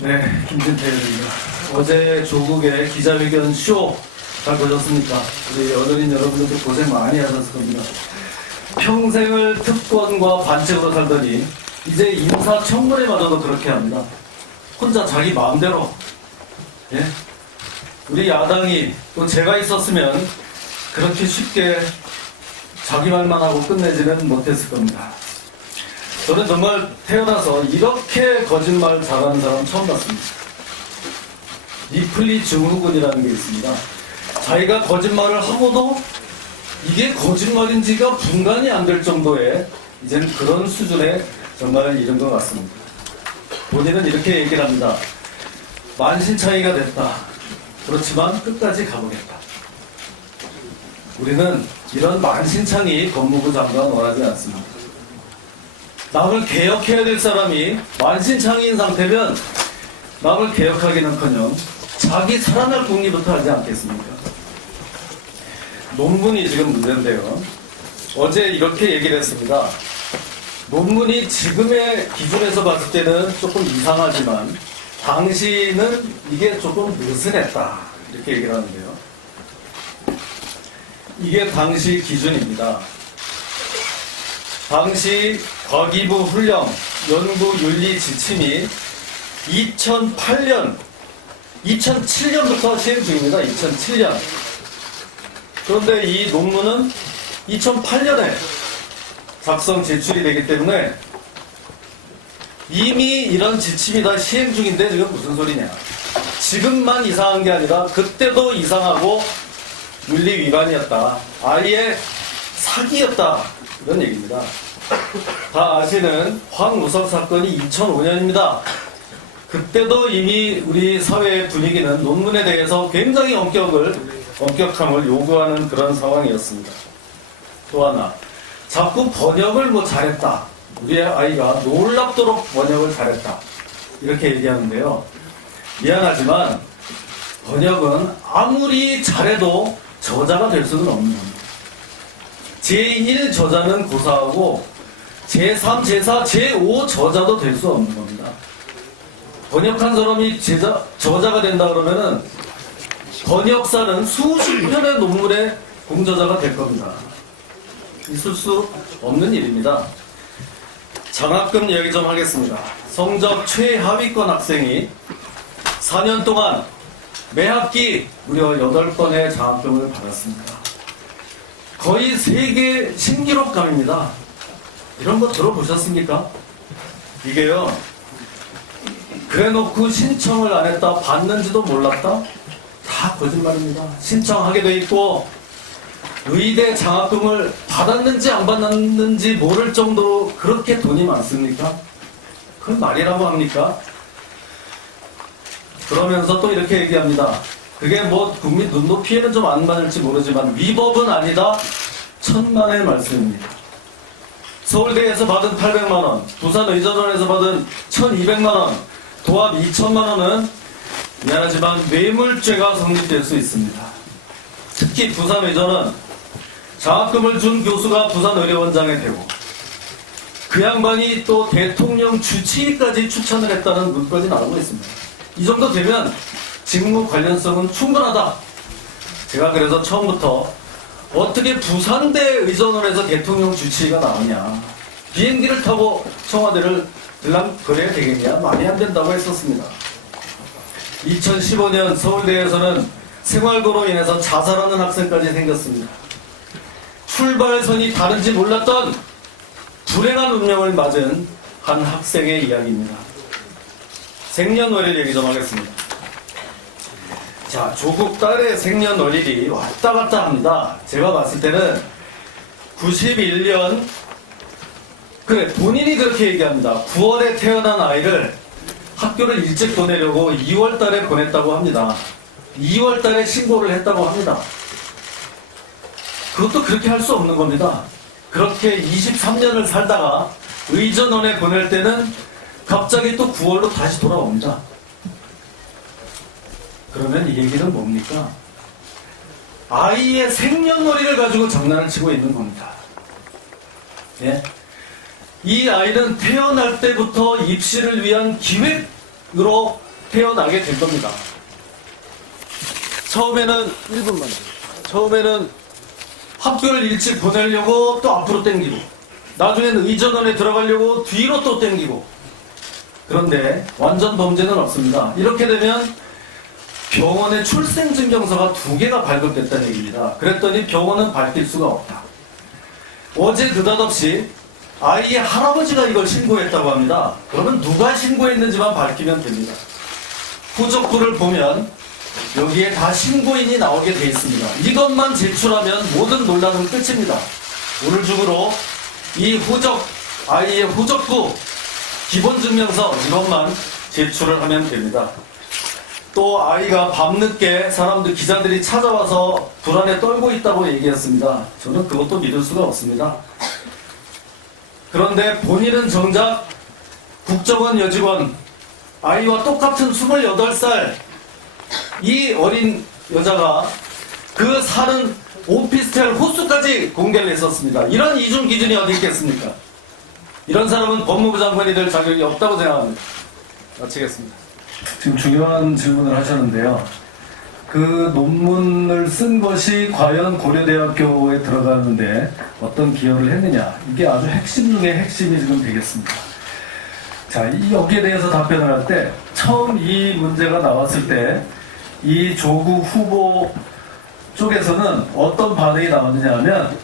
네, 김진태입니다. 어제 조국의 기자회견 쇼 잘 보셨습니까? 우리 어린이 여러분들도 고생 많이 하셨을 겁니다. 평생을 특권과 반칙으로 살더니 이제 인사청문회마저도 그렇게 합니다. 혼자 자기 마음대로. 예? 우리 야당이 또 제가 있었으면 그렇게 쉽게 자기 말만 하고 끝내지는 못했을 겁니다. 저는 정말 태어나서 이렇게 거짓말 잘하는 사람 처음 봤습니다. 리플리 증후군이라는 게 있습니다. 자기가 거짓말을 하고도 이게 거짓말인지가 분간이 안 될 정도의 이제는 그런 수준에 정말 이른 것 같습니다. 본인은 이렇게 얘기를 합니다. 만신창이가 됐다. 그렇지만 끝까지 가보겠다. 우리는 이런 만신창이 법무부 장관 원하지 않습니다. 남을 개혁해야 될 사람이 만신창이인 상태면 남을 개혁하기는커녕 자기 살아날 궁리부터 하지 않겠습니까? 논문이 지금 문제인데요. 어제 이렇게 얘기를 했습니다. 논문이 지금의 기준에서 봤을 때는 조금 이상하지만 당시는 이게 조금 느슨했다. 이렇게 얘기를 하는데요. 이게 당시 기준입니다. 당시 과기부 훈령 연구 윤리 지침이 2007년부터 시행 중입니다. 2007년. 그런데 이 논문은 2008년에 작성 제출이 되기 때문에 이미 이런 지침이 다 시행 중인데 지금 무슨 소리냐. 지금만 이상한 게 아니라 그때도 이상하고 윤리 위반이었다. 아예 사기였다. 이런 얘기입니다. 다 아시는 황우석 사건이 2005년입니다. 그때도 이미 우리 사회의 분위기는 논문에 대해서 굉장히 엄격함을 요구하는 그런 상황이었습니다. 또 하나, 자꾸 번역을 잘했다. 우리의 아이가 놀랍도록 번역을 잘했다. 이렇게 얘기하는데요. 미안하지만 번역은 아무리 잘해도 저자가 될 수는 없는 겁니다. 제1 저자는 고사하고 제3, 제4, 제5 저자도 될 수 없는 겁니다. 번역한 사람이 저자가 된다 그러면은 번역사는 수십 편의 논문의 공저자가 될 겁니다. 있을 수 없는 일입니다. 장학금 얘기 좀 하겠습니다. 성적 최하위권 학생이 4년 동안 매 학기 무려 8건의 장학금을 받았습니다. 거의 세계 신기록감입니다. 이런 거 들어보셨습니까? 이게요, 그래놓고 신청을 안 했다, 받는지도 몰랐다? 다 거짓말입니다. 신청하게 돼 있고 의대 장학금을 받았는지 안 받았는지 모를 정도로 그렇게 돈이 많습니까? 그건 말이라고 합니까? 그러면서 또 이렇게 얘기합니다. 그게 국민 눈높이에는 좀 안 맞을지 모르지만 위법은 아니다. 천만의 말씀입니다. 서울대에서 받은 800만원, 부산의전원에서 받은 1200만원, 도합 2000만원은 미안하지만 뇌물죄가 성립될 수 있습니다. 특히 부산의전원 장학금을 준 교수가 부산의료원장이 되고 그 양반이 또 대통령 주치의까지 추천을 했다는 문건이 나오고 있습니다. 이 정도 되면 직무 관련성은 충분하다. 제가 그래서 처음부터 어떻게 부산대 의전원에서 대통령 주치의가 나오냐, 비행기를 타고 청와대를 들락거려야 되겠냐, 말이 안 된다고 했었습니다. 2015년 서울대에서는 생활고로 인해서 자살하는 학생까지 생겼습니다. 출발선이 다른지 몰랐던 불행한 운명을 맞은 한 학생의 이야기입니다. 생년월일 얘기 좀 하겠습니다. 자, 조국 딸의 생년월일이 왔다 갔다 합니다. 제가 봤을 때는 91년, 그래, 본인이 그렇게 얘기합니다. 9월에 태어난 아이를 학교를 일찍 보내려고 2월 달에 보냈다고 합니다. 2월 달에 신고를 했다고 합니다. 그것도 그렇게 할 수 없는 겁니다. 그렇게 23년을 살다가 의전원에 보낼 때는 갑자기 또 9월로 다시 돌아옵니다. 그러면 이 얘기는 뭡니까? 아이의 생년월일을 가지고 장난을 치고 있는 겁니다. 예? 이 아이는 태어날 때부터 입시를 위한 기획 후적으로 태어나게 될 겁니다. 처음에는 1분만. 처음에는 학교를 일찍 보내려고 또 앞으로 땡기고, 나중에는 의전원에 들어가려고 뒤로 또 땡기고. 그런데 완전 범죄는 없습니다. 이렇게 되면 병원에 출생증명서가 2개가 발급됐다는 얘기입니다. 그랬더니 병원은 밝힐 수가 없다. 어제 느닷없이 아이의 할아버지가 이걸 신고했다고 합니다. 그러면 누가 신고했는지만 밝히면 됩니다. 후적부를 보면 여기에 다 신고인이 나오게 돼 있습니다. 이것만 제출하면 모든 논란은 끝입니다. 오늘 중으로 이 아이의 후적부 기본증명서 이것만 제출을 하면 됩니다. 또 아이가 밤늦게 기자들이 찾아와서 불안에 떨고 있다고 얘기했습니다. 저는 그것도 믿을 수가 없습니다. 그런데 본인은 정작 국정원 여직원, 아이와 똑같은 28살 이 어린 여자가 그 사는 오피스텔 호수까지 공개를 했었습니다. 이런 이중 기준이 어디 있겠습니까? 이런 사람은 법무부 장관이 될 자격이 없다고 생각합니다. 마치겠습니다. 지금 중요한 질문을 하셨는데요. 그 논문을 쓴 것이 과연 고려대학교에 들어가는데 어떤 기여를 했느냐, 이게 아주 핵심 중에 핵심이 지금 되겠습니다. 자, 여기에 대해서 답변을 할 때 처음 이 문제가 나왔을 때 이 조국 후보 쪽에서는 어떤 반응이 나왔느냐 하면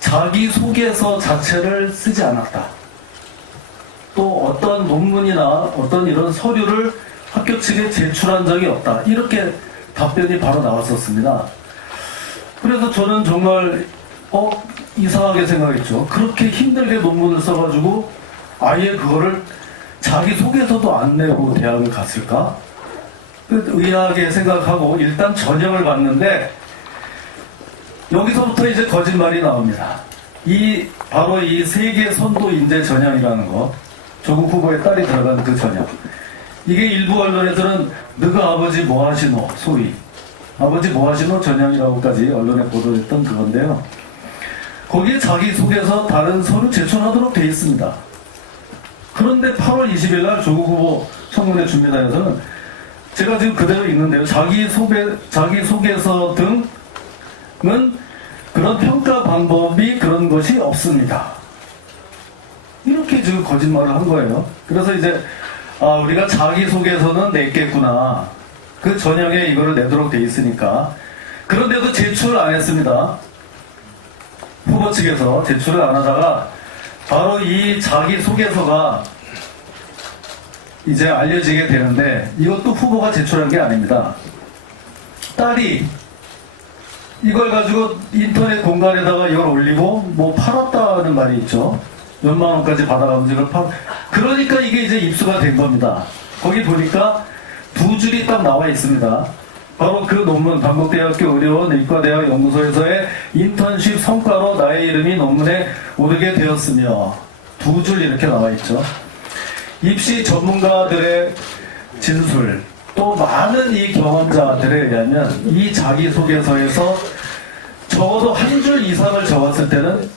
자기소개서 자체를 쓰지 않았다. 또 어떤 논문이나 어떤 이런 서류를 학교 측에 제출한 적이 없다. 이렇게 답변이 바로 나왔었습니다. 그래서 저는 정말 이상하게 생각했죠. 그렇게 힘들게 논문을 써가지고 아예 그거를 자기소개서도 안 내고 대학을 갔을까? 의아하게 생각하고 일단 전형을 봤는데 여기서부터 이제 거짓말이 나옵니다. 바로 이 세계 선도 인재 전형이라는 거, 조국 후보의 딸이 들어간 그 전형. 이게 일부 언론에서는 너가 아버지 뭐 하시노? 소위 아버지 뭐 하시노? 전형이라고까지 언론에 보도했던 그건데요. 거기에 자기소개서 다른 서류 제출하도록 돼 있습니다. 그런데 8월 20일 날 조국 후보 청문회 준비단에서는 제가 지금 그대로 읽는데요. 자기소개서 등은 그런 평가 방법이 그런 것이 없습니다. 이렇게 지금 거짓말을 한 거예요. 그래서 이제 우리가 자기소개서는 냈겠구나. 그 전형에 이거를 내도록 돼 있으니까. 그런데도 제출을 안 했습니다. 후보 측에서 제출을 안 하다가 바로 이 자기소개서가 이제 알려지게 되는데 이것도 후보가 제출한 게 아닙니다. 딸이 이걸 가지고 인터넷 공간에다가 이걸 올리고 뭐 팔았다는 말이 있죠. 몇만 원까지 받아가면서 이걸 그러니까 이게 이제 입수가 된 겁니다. 거기 보니까 2줄이 딱 나와 있습니다. 바로 그 논문, 단국대학교 의료원 의과대학 연구소에서의 인턴십 성과로 나의 이름이 논문에 오르게 되었으며 2줄 이렇게 나와 있죠. 입시 전문가들의 진술, 또 많은 이 경험자들에 의하면 이 자기소개서에서 적어도 한 줄 이상을 적었을 때는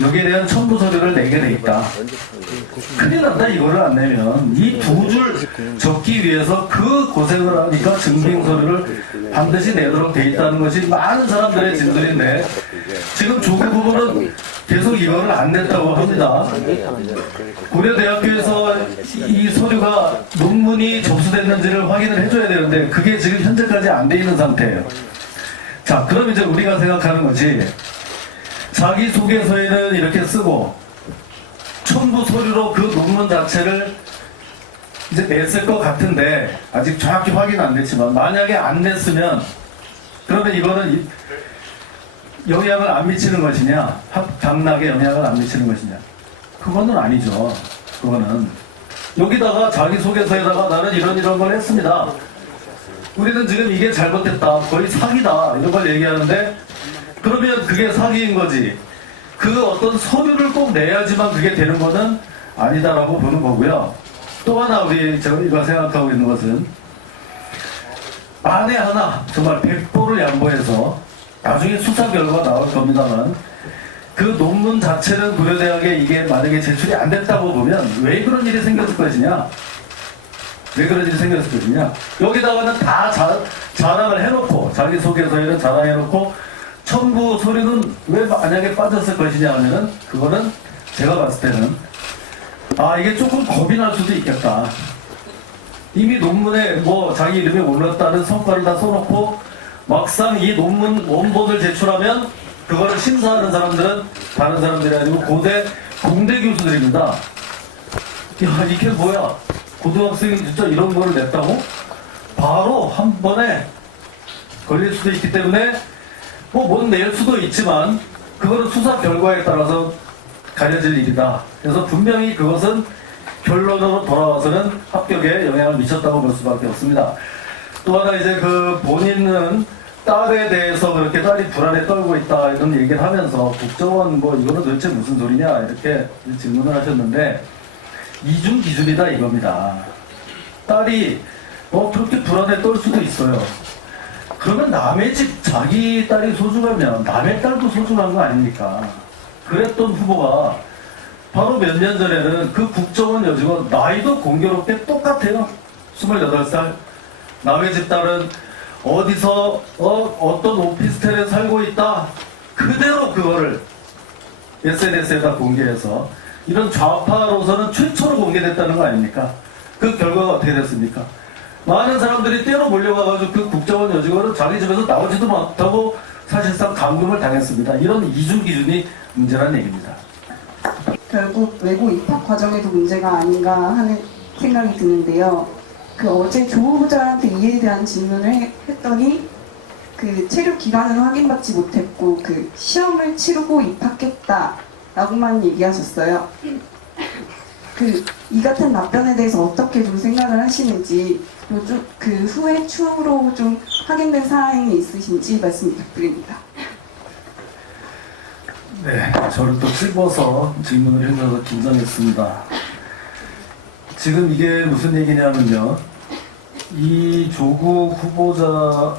여기에 대한 첨부 서류를 내게 돼 있다. 큰일 난다, 이거를 안 내면. 이 2줄 적기 위해서 그 고생을 하니까 증빙 서류를 반드시 내도록 돼 있다는 것이 많은 사람들의 진술인데 지금 조국 후보는 계속 이거를 안 냈다고 합니다. 고려대학교에서 이 서류가 논문이 접수됐는지를 확인을 해줘야 되는데 그게 지금 현재까지 안 돼 있는 상태예요. 자, 그럼 이제 우리가 생각하는 것이 자기소개서에는 이렇게 쓰고 첨부 서류로 그 논문 자체를 이제 냈을 것 같은데 아직 정확히 확인 안 됐지만 만약에 안 냈으면 그러면 이거는 영향을 안 미치는 것이냐, 당락에 영향을 안 미치는 것이냐, 그거는 아니죠. 그거는 여기다가 자기소개서에다가 나는 이런 걸 했습니다, 우리는 지금 이게 잘못됐다, 거의 사기다, 이런 걸 얘기하는데 그러면 그게 사기인 거지. 그 어떤 서류를 꼭 내야지만 그게 되는 거는 아니다라고 보는 거고요. 또 하나 저희가 생각하고 있는 것은 만에 하나 정말 100보를 양보해서 나중에 수사 결과가 나올 겁니다만 그 논문 자체는 고려대학에 이게 만약에 제출이 안 됐다고 보면 왜 그런 일이 생겼을 것이냐. 왜 그런 일이 생겼거든요. 여기다가는 다 자랑을 해놓고, 자기소개서에는 자랑해놓고, 첨부 서류는 왜 만약에 빠졌을 것이냐 하면은, 그거는 제가 봤을 때는, 이게 조금 겁이 날 수도 있겠다. 이미 논문에 뭐 자기 이름이 올랐다는 성과를 다 써놓고, 막상 이 논문 원본을 제출하면, 그거를 심사하는 사람들은 다른 사람들이 아니고 고대 공대 교수들입니다. 야, 이게 뭐야? 고등학생이 진짜 이런 거를 냈다고? 바로 한 번에 걸릴 수도 있기 때문에 못 낼 수도 있지만 그거는 수사 결과에 따라서 가려질 일이다. 그래서 분명히 그것은 결론으로 돌아와서는 합격에 영향을 미쳤다고 볼 수밖에 없습니다. 또 하나 이제 그 본인은 딸에 대해서 그렇게 딸이 불안에 떨고 있다 이런 얘기를 하면서 국정원 뭐 이거는 도대체 무슨 소리냐 이렇게 질문을 하셨는데 이중 기준이다 이겁니다. 딸이 그렇게 불안에 떨 수도 있어요. 그러면 남의 집 자기 딸이 소중하면 남의 딸도 소중한 거 아닙니까? 그랬던 후보가 바로 몇 년 전에는 그 국정원 여직원 나이도 공교롭게 똑같아요. 28살. 남의 집 딸은 어디서 어떤 오피스텔에 살고 있다. 그대로 그거를 SNS에다 공개해서 이런 좌파로서는 최초로 공개됐다는 거 아닙니까? 그 결과가 어떻게 됐습니까? 많은 사람들이 때로 몰려가가지고 그 국정원 여직원은 자기 집에서 나오지도 못하고 사실상 감금을 당했습니다. 이런 이중 기준이 문제라는 얘기입니다. 결국 외고 입학 과정에도 문제가 아닌가 하는 생각이 드는데요. 그 어제 조 후보자한테 이에 대한 질문을 했더니 그 체류 기간은 확인받지 못했고 그 시험을 치르고 입학했다라고만 얘기하셨어요. 이 같은 답변에 대해서 어떻게 좀 생각을 하시는지 그리고 그 후에 추후로 좀 확인된 사항이 있으신지 말씀 부탁드립니다. 네, 저를 또 찝어서 질문을 해주셔서 긴장했습니다. 지금 이게 무슨 얘기냐면요. 이 조국 후보자,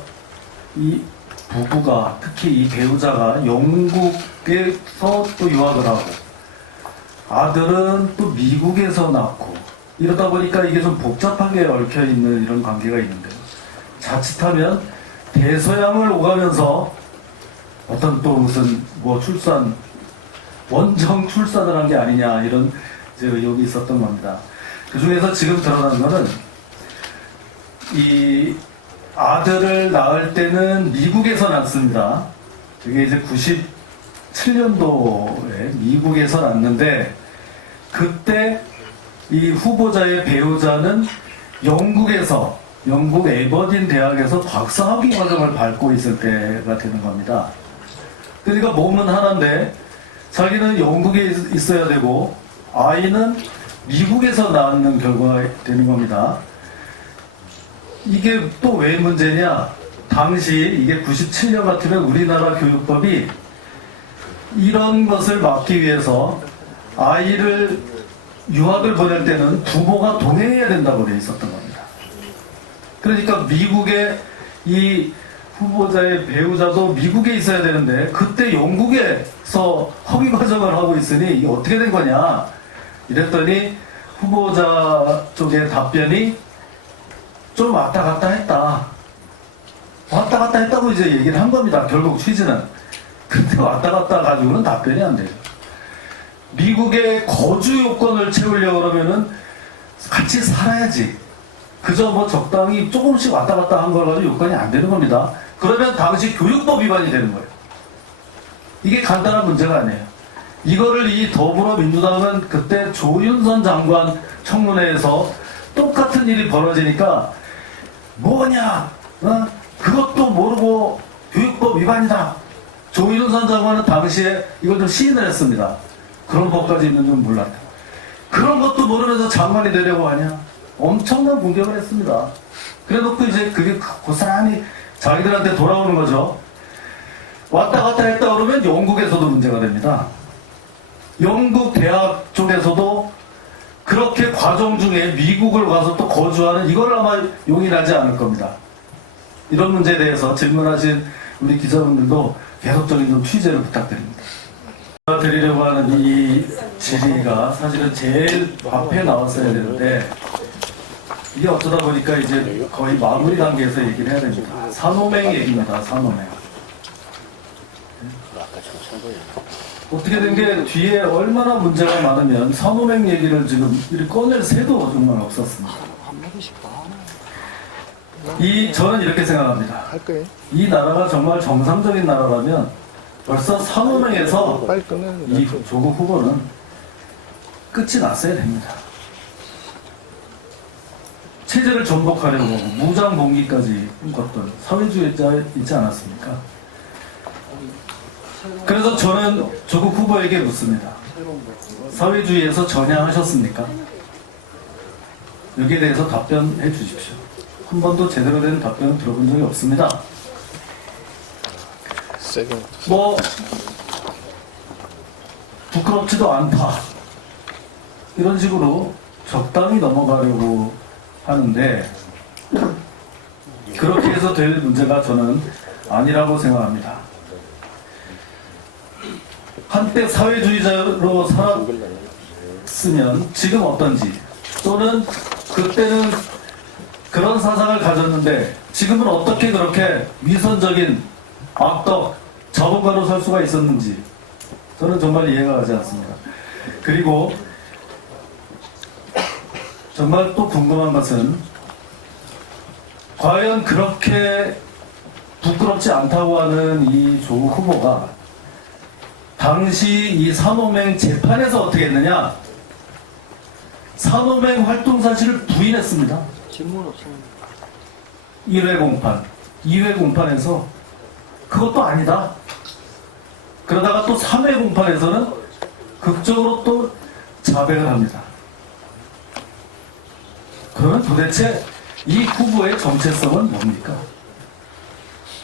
이 부부가, 특히 이 배우자가 영국에서 또 유학을 하고, 아들은 또 미국에서 낳고, 이러다 보니까 이게 좀 복잡하게 얽혀있는 이런 관계가 있는데요. 자칫하면 대서양을 오가면서 어떤 또 무슨 원정 출산을 한 게 아니냐, 이런 이제 의혹이 있었던 겁니다. 그 중에서 지금 드러난 거는 이 아들을 낳을 때는 미국에서 낳습니다. 그게 이제 97년도에 미국에서 낳는데 그때 이 후보자의 배우자는 영국 에버딘 대학에서 박사학위 과정을 밟고 있을 때가 되는 겁니다. 그러니까 몸은 하나인데 자기는 영국에 있어야 되고 아이는 미국에서 낳는 결과가 되는 겁니다. 이게 또 왜 문제냐? 당시 이게 97년 같으면 우리나라 교육법이 이런 것을 막기 위해서 아이를 유학을 보낼 때는 부모가 동행해야 된다고 되어 있었던 겁니다. 그러니까 미국의 이 후보자의 배우자도 미국에 있어야 되는데 그때 영국에서 허위 과정을 하고 있으니 이게 어떻게 된 거냐? 이랬더니 후보자 쪽의 답변이 좀 왔다 갔다 했다. 왔다 갔다 했다고 이제 얘기를 한 겁니다. 결국 취지는. 근데 왔다 갔다 가지고는 답변이 안 돼요. 미국의 거주 요건을 채우려고 그러면은 같이 살아야지. 그저 적당히 조금씩 왔다 갔다 한 걸 가지고 요건이 안 되는 겁니다. 그러면 당시 교육법 위반이 되는 거예요. 이게 간단한 문제가 아니에요. 이거를 이 더불어민주당은 그때 조윤선 장관 청문회에서 똑같은 일이 벌어지니까 뭐냐? 그것도 모르고 교육법 위반이다. 조윤선 장관은 당시에 이걸 좀 시인을 했습니다. 그런 법까지 있는 줄 몰랐다. 그런 것도 모르면서 장관이 되려고 하냐? 엄청난 공격을 했습니다. 그래 놓고 이제 그게 고스란히 자기들한테 돌아오는 거죠. 왔다 갔다 했다 그러면 영국에서도 문제가 됩니다. 영국 대학 쪽에서도 그렇게 과정 중에 미국을 가서 또 거주하는 이걸 아마 용인하지 않을 겁니다. 이런 문제에 대해서 질문하신 우리 기자분들도 계속적인 좀 취재를 부탁드립니다. 제가 드리려고 하는 이 질의가 사실은 제일 앞에 나왔어야 되는데 이게 어쩌다 보니까 이제 거의 마무리 단계에서 얘기를 해야 됩니다. 산호맹 얘기입니다. 산호맹. 어떻게 된 게 뒤에 얼마나 문제가 많으면 산호맹 얘기를 지금 이렇게 꺼낼 새도 정말 없었습니다. 저는 이렇게 생각합니다. 이 나라가 정말 정상적인 나라라면 벌써 산호맹에서 빨리 끝내는 이 조국 후보는 끝이 났어야 됩니다. 체제를 전복하려고 무장 봉기까지 꿈꿨던 사회주의자 있지 않았습니까? 그래서 저는 조국 후보에게 묻습니다. 사회주의에서 전향하셨습니까? 여기에 대해서 답변해 주십시오. 한 번도 제대로 된 답변을 들어본 적이 없습니다. 세게 뭐 부끄럽지도 않다 이런 식으로 적당히 넘어가려고 하는데 그렇게 해서 될 문제가 저는 아니라고 생각합니다. 한때 사회주의자로 살았으면 지금 어떤지 또는 그때는 그런 사상을 가졌는데 지금은 어떻게 그렇게 위선적인 악덕 자본가로 살 수가 있었는지 저는 정말 이해가 가지 않습니다. 그리고 정말 또 궁금한 것은 과연 그렇게 부끄럽지 않다고 하는 이 조국 후보가 당시 이 산호맹 재판에서 어떻게 했느냐? 산호맹 활동 사실을 부인했습니다. 질문 없습니다. 1회 공판, 2회 공판에서 그것도 아니다. 그러다가 또 3회 공판에서는 극적으로 또 자백을 합니다. 그러면 도대체 이 후보의 정체성은 뭡니까?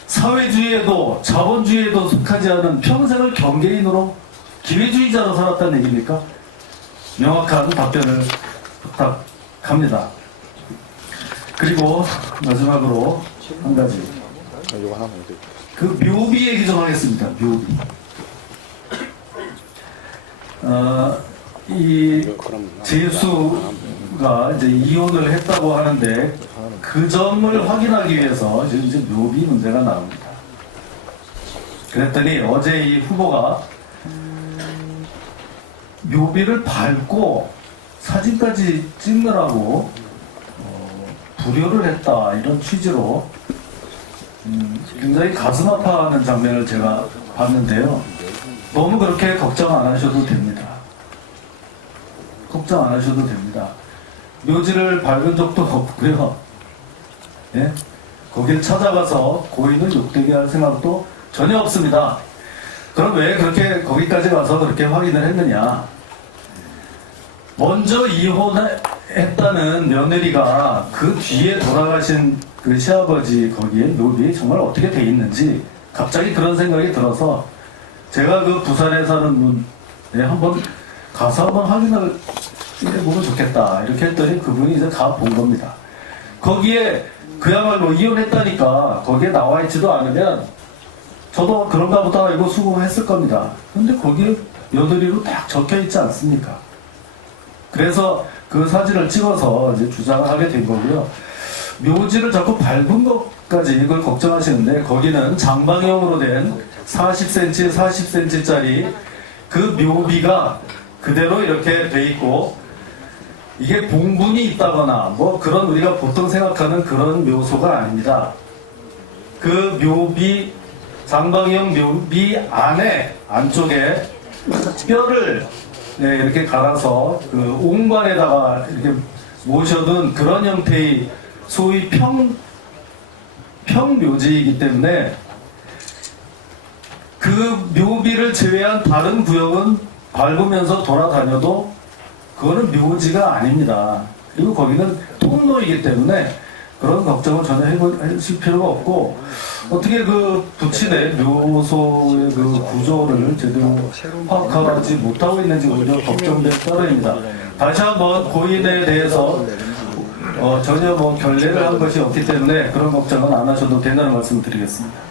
사회주의에도 자본주의에도 속하지 않은 평생을 경계인으로 기회주의자로 살았다는 얘기입니까? 명확한 답변을 부탁합니다. 그리고 마지막으로 한 가지. 이거 하나만 돼. 그 묘비 얘기 좀 하겠습니다. 묘비. 이 재수가 이제 이혼을 했다고 하는데 그 점을 확인하기 위해서 이제 묘비 문제가 나옵니다. 그랬더니 어제 이 후보가 묘비를 밟고 사진까지 찍느라고 불효를 했다 이런 취지로 굉장히 가슴 아파하는 장면을 제가 봤는데요. 너무 그렇게 걱정 안 하셔도 됩니다. 걱정 안 하셔도 됩니다. 묘지를 밟은 적도 없고요. 예? 거길 찾아가서 고인을 욕되게 할 생각도 전혀 없습니다. 그럼 왜 그렇게 거기까지 가서 그렇게 확인을 했느냐? 먼저 이혼했다는 며느리가 그 뒤에 돌아가신 그 시아버지 거기에 묘비 정말 어떻게 돼 있는지 갑자기 그런 생각이 들어서 제가 그 부산에 사는 분에 한번 가서 한번 확인을 해보면 좋겠다 이렇게 했더니 그분이 이제 가 본 겁니다. 거기에 그야말로 이혼했다니까 거기에 나와 있지도 않으면 저도 그런가 보다 알고 수긍했을 겁니다. 근데 거기에 며느리로 딱 적혀 있지 않습니까? 그래서 그 사진을 찍어서 이제 주장을 하게 된 거고요. 묘지를 자꾸 밟은 것까지 이걸 걱정하시는데 거기는 장방형으로 된 40cm, 40cm짜리 그 묘비가 그대로 이렇게 돼 있고 이게 봉분이 있다거나 뭐 그런 우리가 보통 생각하는 그런 묘소가 아닙니다. 그 묘비, 장방형 묘비 안쪽에 뼈를 이렇게 갈아서 그 옹관에다가 이렇게 모셔둔 그런 형태의 소위 평묘지이기 때문에 그 묘비를 제외한 다른 구역은 밟으면서 돌아다녀도 그거는 묘지가 아닙니다. 그리고 거기는 통로이기 때문에 그런 걱정을 전혀 해보실 필요가 없고 어떻게 그 부친의 묘소의 그 구조를 제대로 파악하지 못하고 있는지 오히려 걱정될 따름입니다. 다시 한번 고인에 대해서 전혀 뭐 결례를 한 것이 없기 때문에 그런 걱정은 안 하셔도 된다는 말씀을 드리겠습니다.